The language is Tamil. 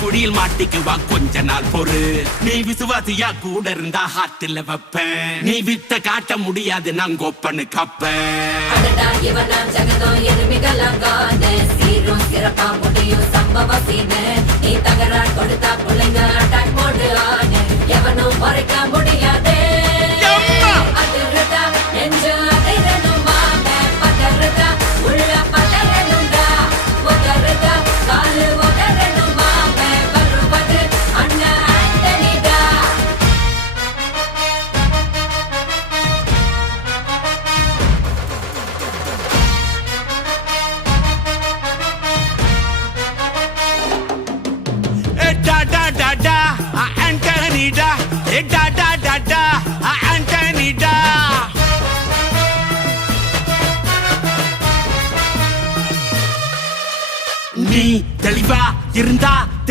குழியில் மாட்டிக்குவா கொஞ்ச நாள் பொறு. நீ விசுவாசியா கூட இருந்தா ஹார்ட்ல வைப்பேன். நீ வித்த காட்ட முடியாது நான் கோப்பனு கப்பேன். நீ தகராறு கொடுத்தா பிள்ளைங்க அட்டாக் போடு ஆனு எவனும் மறைக்க முடியாதே. அதிர்றதா நெஞ்சு அதிரணுமா பதறதா உள்ள பதறணுண்டா உதறதா காலு உதறணுமா வருவது அண்ணன் ஆண்டனிடா. Da da da da, Antonida. Da da da da, Antonida. நீ தெளிவா இருந்தா